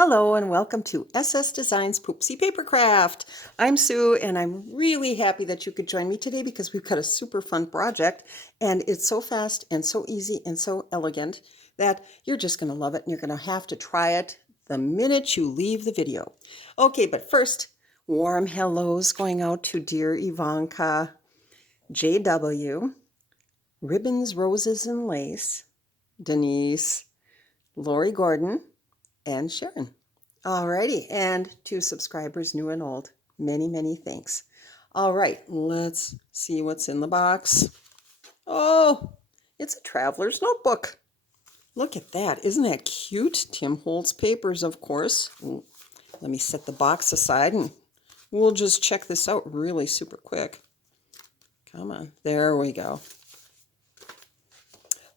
Hello and welcome to SS Designs Poopsie Papercraft. I'm Sue and I'm really happy that you could join me today because we've got a super fun project and it's so fast and so easy and so elegant that you're just going to love it and you're going to have to try it the minute you leave the video. Okay, but first, warm hellos going out to dear Ivanka, JW, Ribbons, Roses, and Lace, Denise, Lori Gordon, and Sharon. Alrighty, and to subscribers new and old, many, many thanks. All right, let's see what's in the box. Oh, it's a traveler's notebook. Look at that. Isn't that cute? Tim Holtz papers, of course. Let me set the box aside and we'll just check this out really super quick. Come on. There we go.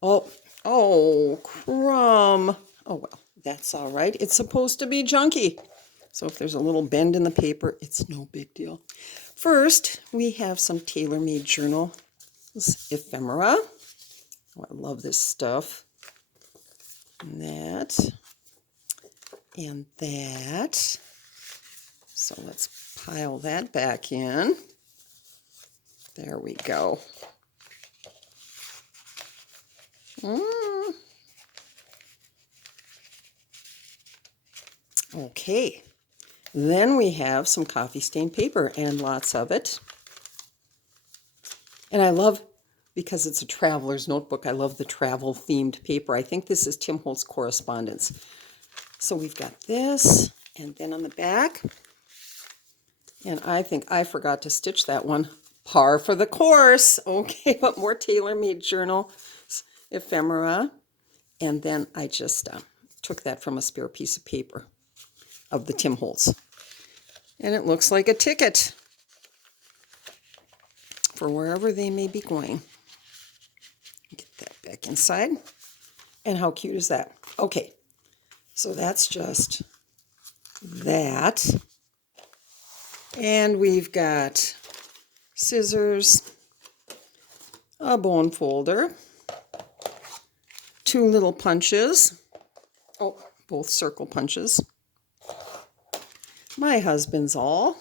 Oh, crumb. Oh, well, that's all right. It's supposed to be junky. So if there's a little bend in the paper, it's no big deal. First, we have some tailor-made journal ephemera. Oh, I love this stuff. And that. And that. So let's pile that back in. There we go. Okay. Then we have some coffee stained paper and lots of it. And I love, because it's a traveler's notebook, I love the travel themed paper. I think this is Tim Holtz Correspondence. So we've got this, and then on the back, and I think I forgot to stitch that one, par for the course. Okay, but more tailor-made journal ephemera. And then I just took that from a spare piece of paper of the Tim Holtz. And it looks like a ticket for wherever they may be going. Get that back inside. And how cute is that? Okay, so that's just that. And we've got scissors, a bone folder, two little punches. Oh, both circle punches. My husband's awl,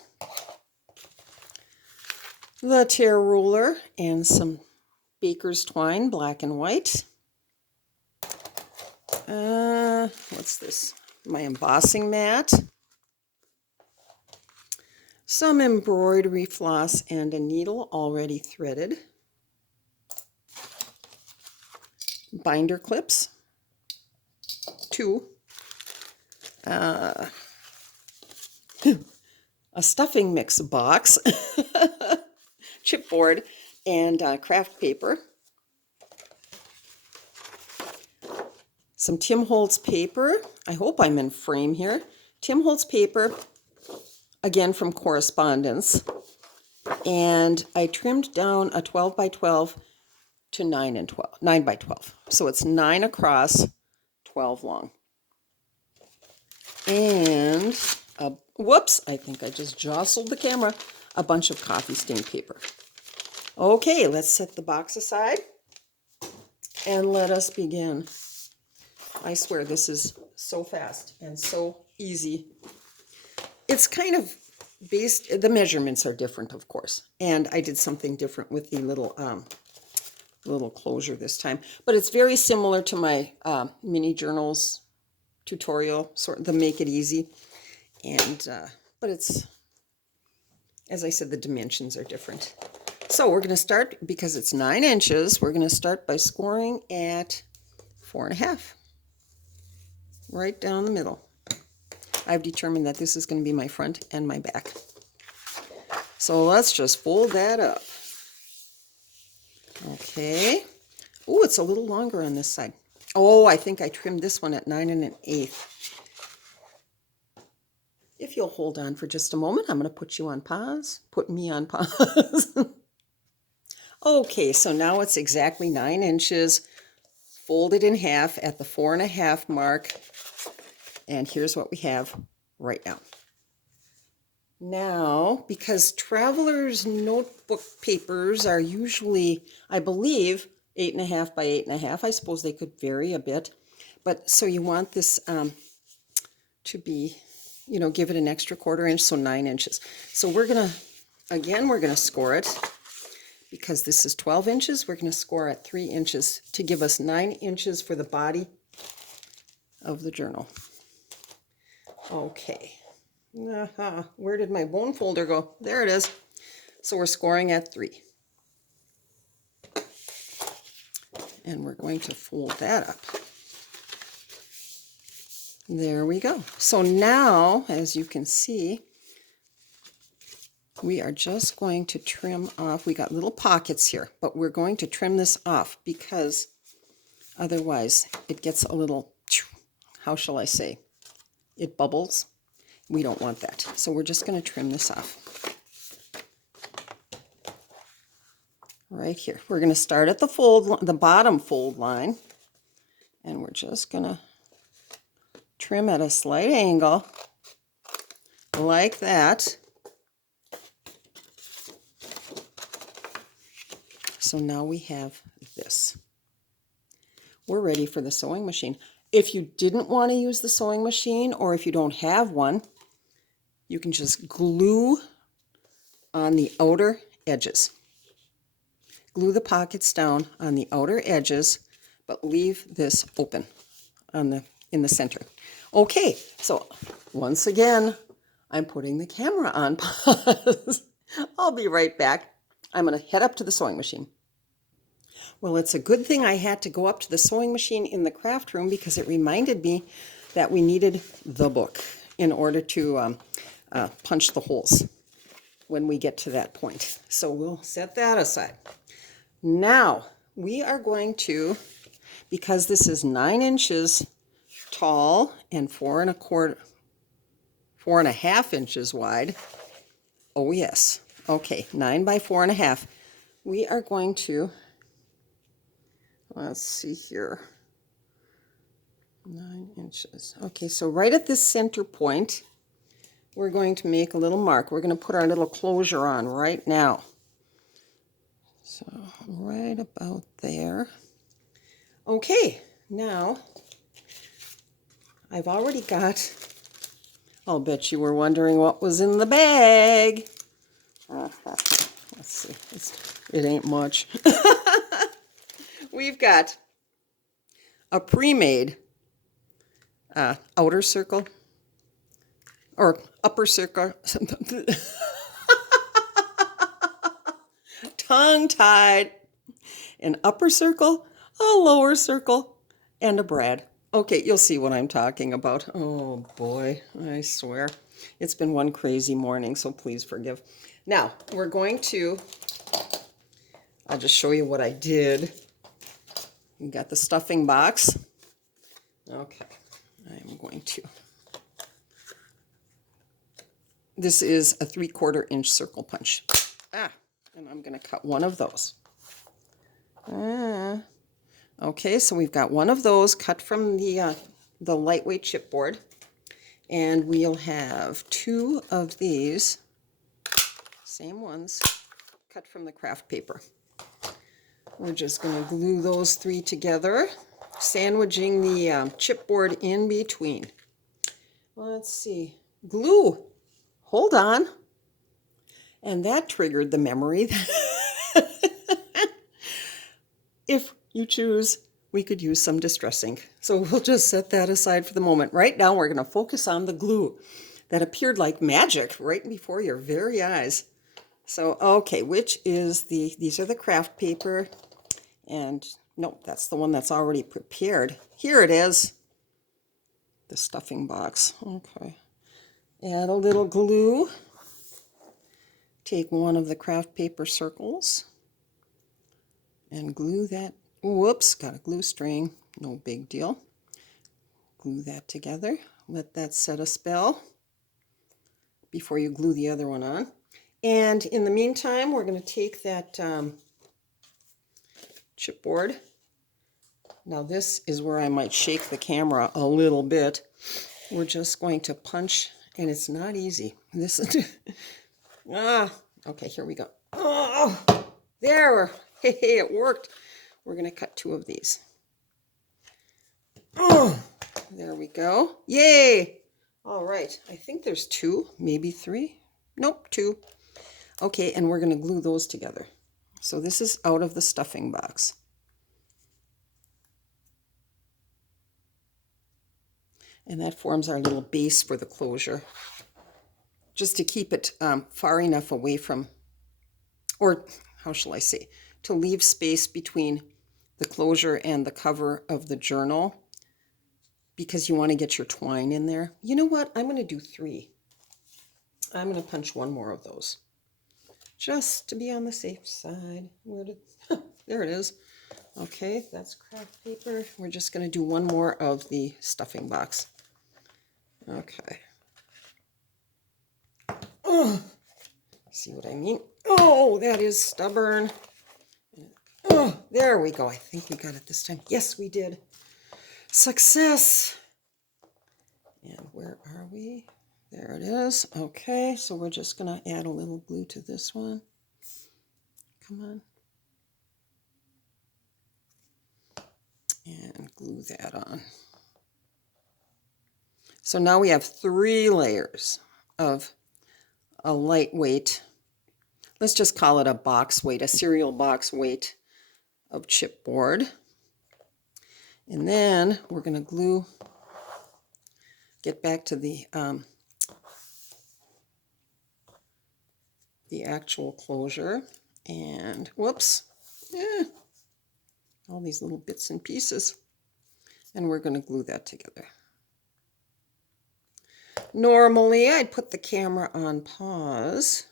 the tear ruler, and some baker's twine, black and white. What's this? My embossing mat, some embroidery floss and a needle already threaded, binder clips, two, a stuffing mix box, chipboard, and craft paper. Some Tim Holtz paper. I hope I'm in frame here. Tim Holtz paper, again from Correspondence. And I trimmed down a 12 by 12 to 9 by 12. So it's 9 across, 12 long. And whoops, I think I just jostled the camera. A bunch of coffee stained paper. Okay, let's set the box aside and let us begin. I swear this is so fast and so easy. It's kind of based, the measurements are different, of course. And I did something different with the little closure this time. But it's very similar to my mini journals tutorial, sort of the Make It Easy. And but it's, as I said, the dimensions are different. So we're going to start, because it's 9 inches, we're going to start by scoring at 4.5, right down the middle. I've determined that this is going to be my front and my back. So let's just fold that up. Okay. Oh, it's a little longer on this side. Oh, I think I trimmed this one at 9 1/8. If you'll hold on for just a moment, I'm going to put you on pause. Put me on pause. Okay, so now it's exactly 9 inches, folded in half at the 4.5 mark. And here's what we have right now. Now, because traveler's notebook papers are usually, I believe, 8.5 by 8.5. I suppose they could vary a bit. But so you want this to be, give it an extra 1/4 inch, so 9 inches. So we're going to score it because this is 12 inches. We're going to score at 3 inches to give us 9 inches for the body of the journal. Okay. Where did my bone folder go? There it is. So we're scoring at 3. And we're going to fold that up. There we go. So now, as you can see, we are just going to trim off. We got little pockets here, but we're going to trim this off because otherwise it gets a little, how shall I say, it bubbles. We don't want that. So we're just going to trim this off. Right here. We're going to start at the bottom fold line, and we're just going to trim at a slight angle like that. So now we have this. We're ready for the sewing machine. If you didn't want to use the sewing machine, or if you don't have one, you can just glue on the outer edges. Glue the pockets down on the outer edges, but leave this open in the center. Okay, so once again, I'm putting the camera on pause. I'll be right back. I'm going to head up to the sewing machine. Well, it's a good thing I had to go up to the sewing machine in the craft room because it reminded me that we needed the book in order to punch the holes when we get to that point. So we'll set that aside. Now, we are going to, because this is 9 inches tall and 4.5 inches wide. Oh, yes. Okay, 9 by 4.5. We are going to, let's see here, 9 inches. Okay, so right at this center point, we're going to make a little mark. We're going to put our little closure on right now. So right about there. Okay, now I've already got, I'll bet you were wondering what was in the bag. Let's see, it ain't much. We've got a pre-made outer circle, or upper circle, tongue-tied, an upper circle, a lower circle, and a brad. Okay, you'll see what I'm talking about. Oh boy, I swear. It's been one crazy morning, so please forgive. Now, we're going to, I'll just show you what I did. You got the stuffing box. Okay, I'm going to. This is a 3/4 inch circle punch. And I'm going to cut one of those. Okay, so we've got one of those cut from the lightweight chipboard, and we'll have 2 of these, same ones, cut from the craft paper. We're just going to glue those 3 together, sandwiching the chipboard in between. Let's see, glue. Hold on. And that triggered the memory that if you choose, we could use some distress ink. So we'll just set that aside for the moment. Right now, we're going to focus on the glue that appeared like magic right before your very eyes. So, okay, these are the craft paper. And nope, that's the one that's already prepared. Here it is, the stuffing box. Okay. Add a little glue. Take one of the craft paper circles and glue that. Whoops, got a glue string. No big deal. Glue that together. Let that set a spell before you glue the other one on. And in the meantime, we're going to take that chipboard. Now this is where I might shake the camera a little bit. We're just going to punch, and it's not easy. This is okay, here we go. Oh, there. Hey, it worked. We're going to cut 2 of these. Oh, there we go. Yay! All right, I think there's 2, maybe 3. Nope, 2. Okay, and we're going to glue those together. So this is out of the stuffing box. And that forms our little base for the closure. Just to keep it far enough away from, or how shall I say, to leave space between the closure and the cover of the journal, because you want to get your twine in there. You know what? I'm going to do 3. I'm going to punch 1 more of those, just to be on the safe side. Where did, there it is. Okay, that's craft paper. We're just going to do 1 more of the stuffing box. Okay. Oh, see what I mean? Oh, that is stubborn. Oh, there we go. I think we got it this time. Yes, we did. Success. And where are we? There it is. Okay, so we're just going to add a little glue to this one. Come on. And glue that on. So now we have 3 layers of a lightweight, let's just call it a box weight, a cereal box weight of chipboard. And then we're going to get back to the actual closure. And whoops, all these little bits and pieces. And we're going to glue that together. Normally, I'd put the camera on pause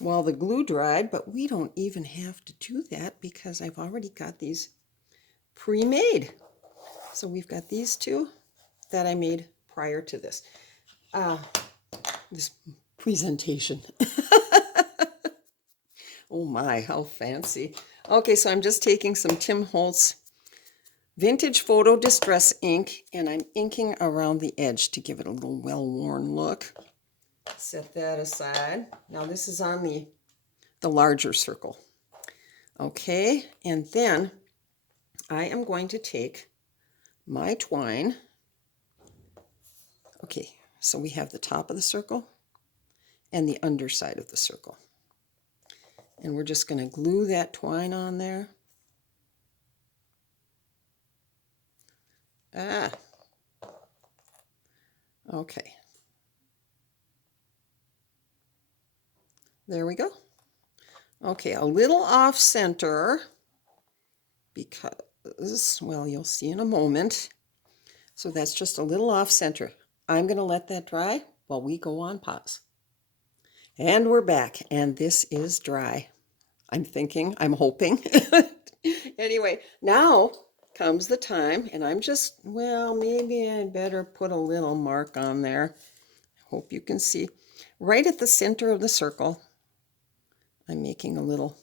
while the glue dried, but we don't even have to do that because I've already got these pre-made. So we've got these 2 that I made prior to this presentation. Oh my, how fancy. Okay, so I'm just taking some Tim Holtz Vintage Photo Distress ink, and I'm inking around the edge to give it a little well-worn look. Set that aside. Now this is on the larger circle. Okay, and then I am going to take my twine. Okay, so we have the top of the circle and the underside of the circle. And we're just going to glue that twine on there. Okay. There we go. Okay, a little off center because, well, you'll see in a moment. So that's just a little off center. I'm going to let that dry while we go on pause. And we're back, and this is dry. I'm hoping. Anyway, now comes the time, and I'm just, well, maybe I better put a little mark on there. Hope you can see. Right at the center of the circle, I'm making a little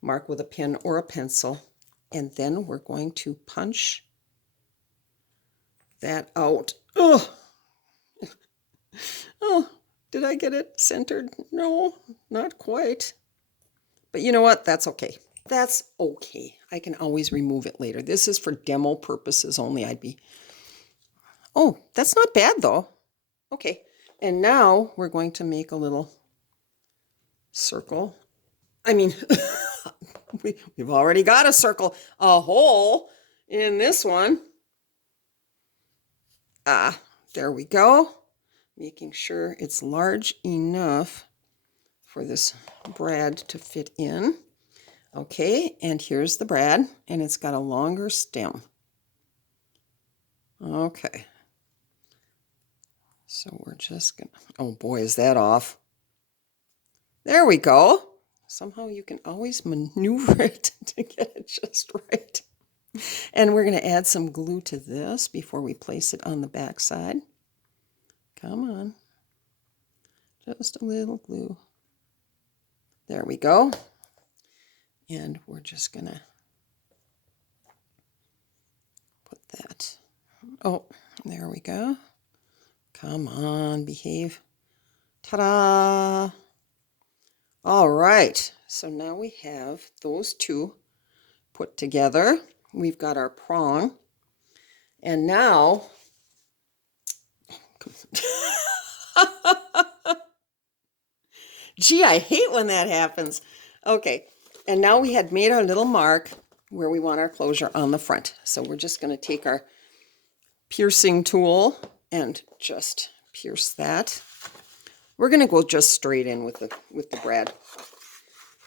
mark with a pen or a pencil, and then we're going to punch that out. Oh, oh, did I get it centered? No, not quite. But you know what? That's okay. That's okay. I can always remove it later. This is for demo purposes only. Oh, that's not bad though. Okay. And now we're going to make a little circle. I mean, we've already got a circle, a hole in this one. There we go. Making sure it's large enough for this brad to fit in. Okay, and here's the brad, and it's got a longer stem. Okay. So we're just gonna, oh boy, is that off. There we go. Somehow you can always maneuver it to get it just right. And we're going to add some glue to this before we place it on the back side. Come on. Just a little glue. There we go. And we're just going to put that. Oh, there we go. Come on, behave. Ta-da! All right, so now we have those 2 put together. We've got our prong. And now, Gee, I hate when that happens. Okay, and now we had made our little mark where we want our closure on the front. So we're just going to take our piercing tool and just pierce that. We're going to go just straight in with the brad.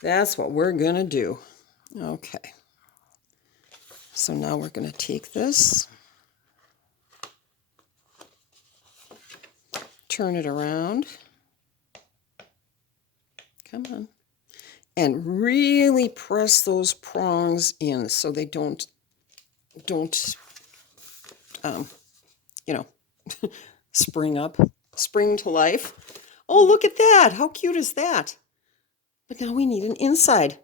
That's what we're going to do. Okay. So now we're going to take this, turn it around. Come on. And really press those prongs in so they don't you know, spring to life. Oh, look at that. How cute is that? But now we need an inside.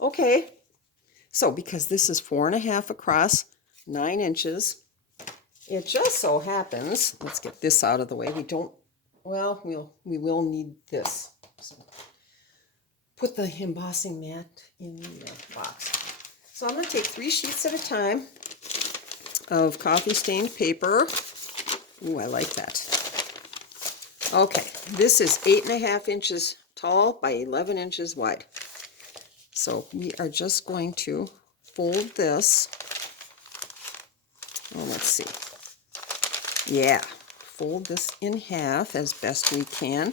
Okay. So because this is 4.5 across, 9 inches, it just so happens, let's get this out of the way. We will need this. So put the embossing mat in the box. So I'm going to take 3 sheets at a time of coffee stained paper. Ooh, I like that. Okay, this is 8.5 inches tall by 11 inches wide. So we are just going to fold this. Oh, let's see. Yeah, fold this in half as best we can.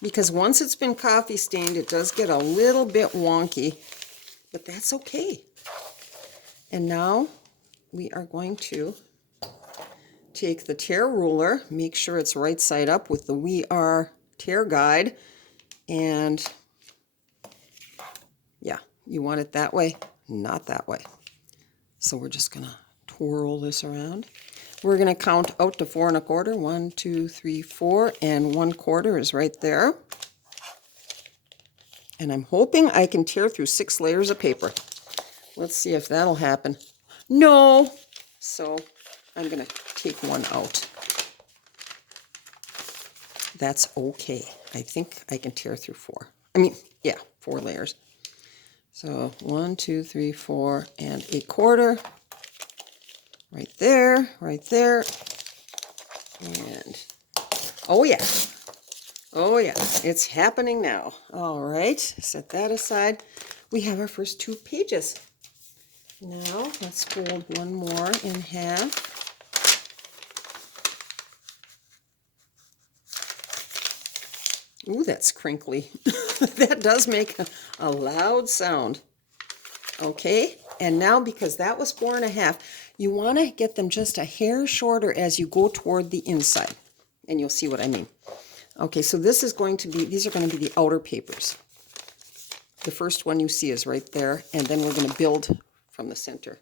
Because once it's been coffee stained, it does get a little bit wonky, but that's okay. And now we are going to take the tear ruler, make sure it's right side up with the We Are tear guide, and yeah, you want it that way, not that way. So we're just gonna twirl this around. We're gonna count out to 4 1/4. 1, 2, 3, 4, and 1/4 is right there. And I'm hoping I can tear through 6 layers of paper. Let's see if that'll happen. No! So I'm gonna take one out. That's okay. I think I can tear through 4. I mean, yeah, 4 layers. So 1, 2, 3, 4, and 1/4. Right there, right there. And oh yeah. Oh yeah, it's happening now. All right, set that aside. We have our first 2 pages. Now let's fold one more in half. Ooh, that's crinkly. That does make a loud sound. Okay, and now because that was 4 1/2, you want to get them just a hair shorter as you go toward the inside. And you'll see what I mean. Okay, so these are going to be the outer papers. The first one you see is right there, and then we're going to build from the center.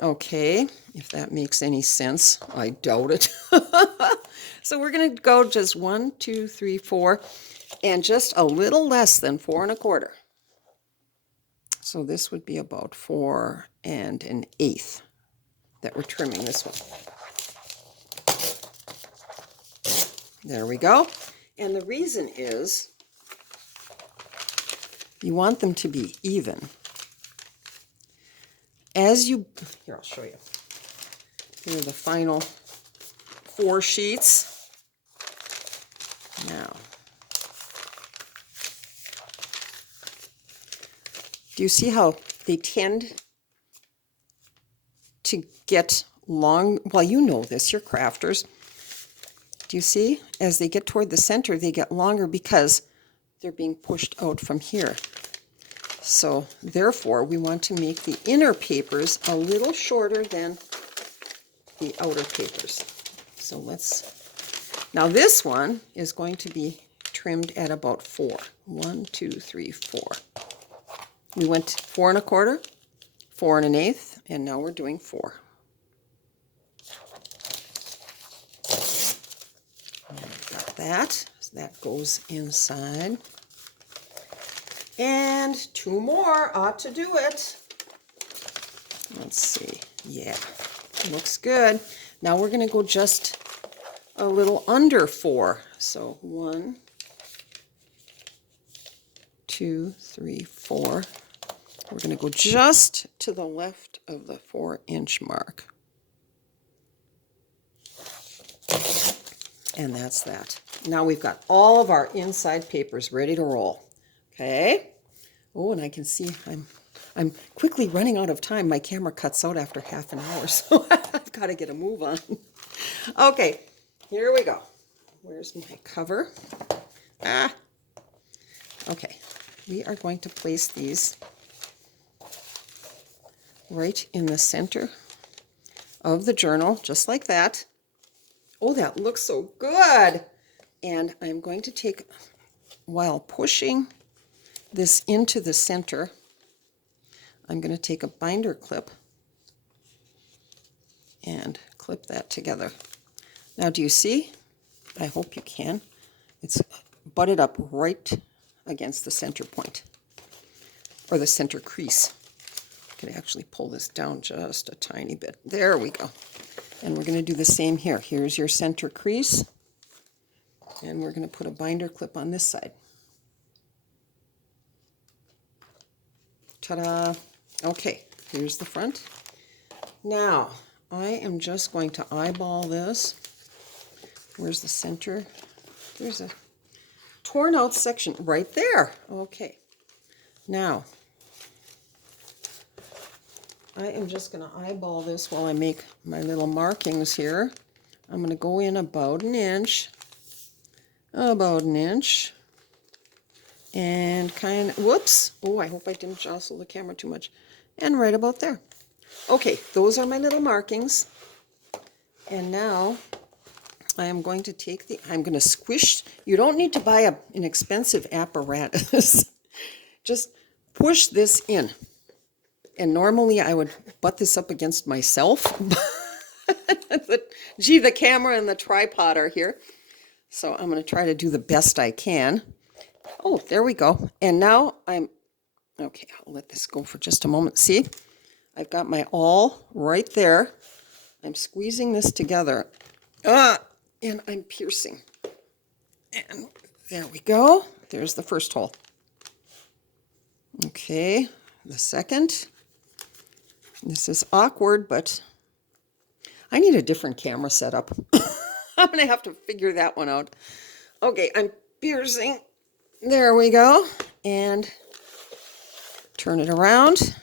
Okay, if that makes any sense. I doubt it. So we're going to go just 1, 2, 3, 4, and just a little less than 4 1/4. So this would be about 4 1/8 that we're trimming this one. There we go. And the reason is you want them to be even. Here, I'll show you. Here are the final 4 sheets. Now, do you see how they tend to get long? Well, you know this, you're crafters. Do you see? As they get toward the center, they get longer because they're being pushed out from here. So therefore, we want to make the inner papers a little shorter than the outer papers. So now this one is going to be trimmed at about 4. 1, 2, 3, 4. We went 4 1/4, 4 1/8, and now we're doing 4. Got that. So that goes inside. And 2 more ought to do it. Let's see. Yeah, looks good. Now we're going to go just a little under 4. So 1, 2, 3, 4. We're going to go just to the left of the 4-inch mark. And that's that. Now we've got all of our inside papers ready to roll. Okay. Oh, and I can see I'm quickly running out of time. My camera cuts out after half an hour, so I've got to get a move on. Okay, here we go. Where's my cover? Ah. Okay, we are going to place these right in the center of the journal, just like that. Oh, that looks so good. And I'm going to take, while pushing this into the center, I'm going to take a binder clip and clip that together. Now, do you see? I hope you can. It's butted up right against the center point, or the center crease. I can actually pull this down just a tiny bit. There we go. And we're going to do the same here. Here's your center crease, and we're going to put a binder clip on this side. Ta-da! Okay, here's the front. Now, I am just going to eyeball this. Where's the center? There's a torn out section right there. Okay. Now, I am just going to eyeball this while I make my little markings here. I'm going to go in about an inch, and kind of, whoops. Oh, I hope I didn't jostle the camera too much. And right about there. Okay, those are my little markings. And now I am going to take I'm going to squish. You don't need to buy an expensive apparatus. Just push this in. And normally I would butt this up against myself. Gee, the camera and the tripod are here. So I'm going to try to do the best I can. Oh, there we go. And now okay, I'll let this go for just a moment. See, I've got my awl right there. I'm squeezing this together. And I'm piercing. And there we go. There's the first hole. Okay, the second. This is awkward, but I need a different camera setup. I'm going to have to figure that one out. Okay, I'm piercing. There we go. And turn it around.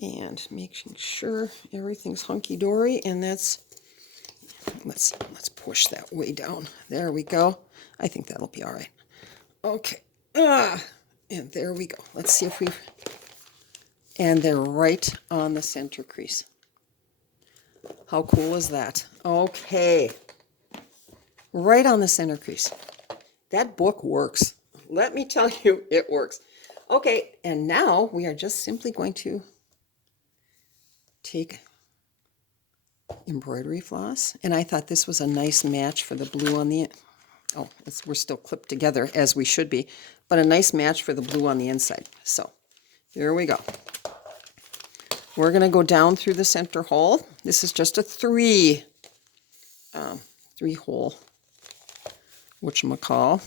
And making sure everything's hunky-dory. And let's push that way down. There we go. I think that'll be all right. Okay. And there we go. Let's see if and they're right on the center crease. How cool is that? Okay. Right on the center crease. That book works. Let me tell you, it works. Okay, and now we are just simply going to take embroidery floss. And I thought this was a nice match for the blue on the we're still clipped together as we should be, but a nice match for the blue on the inside. So here we go. We're going to go down through the center hole. This is just a three hole, whatchamacall,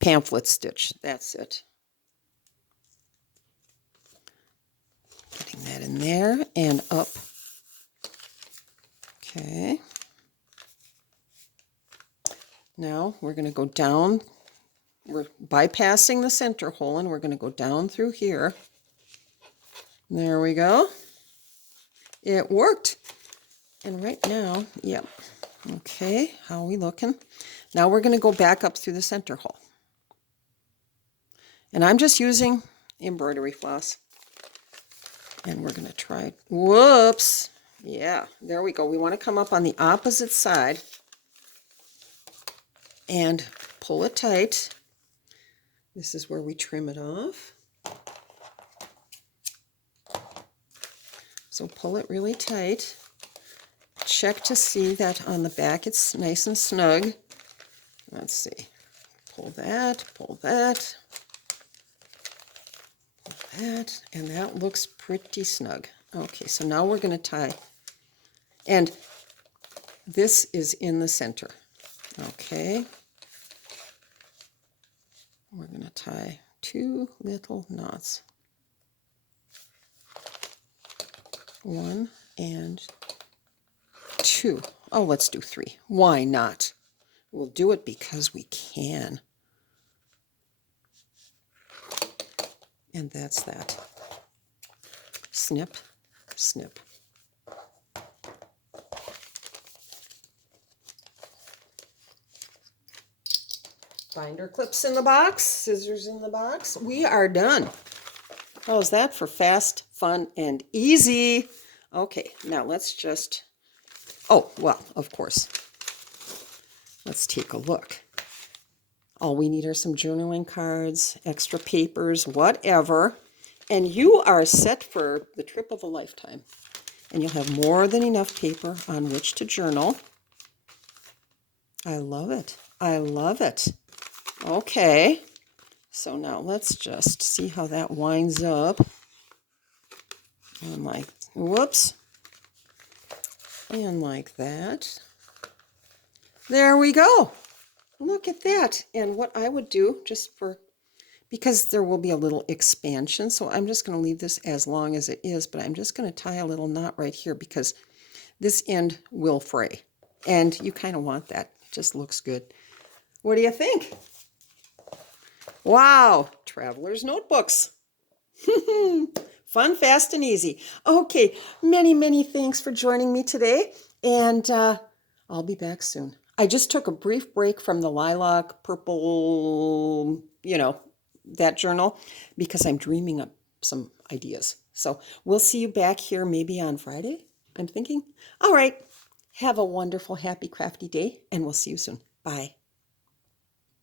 pamphlet stitch. That's it. Getting that in there and up. Okay. Now we're going to go down. We're bypassing the center hole, and we're going to go down through here. There we go. It worked. And right now, yep. Okay, how are we looking? Now we're going to go back up through the center hole. And I'm just using embroidery floss. And we're going to try, whoops. Yeah, there we go. We want to come up on the opposite side and pull it tight. This is where we trim it off. So pull it really tight. Check to see that on the back it's nice and snug. Let's see. Pull that, pull that, pull that, and that looks pretty snug. Okay, so now we're going to tie. And this is in the center. Okay. We're going to tie 2 little knots. 1 and 2. Oh, let's do 3. Why not? We'll do it because we can. And that's that. Snip, snip. Binder clips in the box, scissors in the box. We are done. How's that for fast, fun, and easy? Okay, now let's just, oh, well, of course. Let's take a look. All we need are some journaling cards, extra papers, whatever. And you are set for the trip of a lifetime. And you'll have more than enough paper on which to journal. I love it. I love it. Okay. So now let's just see how that winds up. And like, whoops. And like that. There we go. Look at that. And what I would do, just for, because there will be a little expansion, so I'm just going to leave this as long as it is, but I'm just going to tie a little knot right here because this end will fray. And you kind of want that. It just looks good. What do you think? Wow, traveler's notebooks. Fun, fast, and easy. Okay, many, many thanks for joining me today, and I'll be back soon. I just took a brief break from the lilac, purple, that journal, because I'm dreaming up some ideas. So we'll see you back here maybe on Friday, I'm thinking. All right, have a wonderful, happy, crafty day, and we'll see you soon. Bye.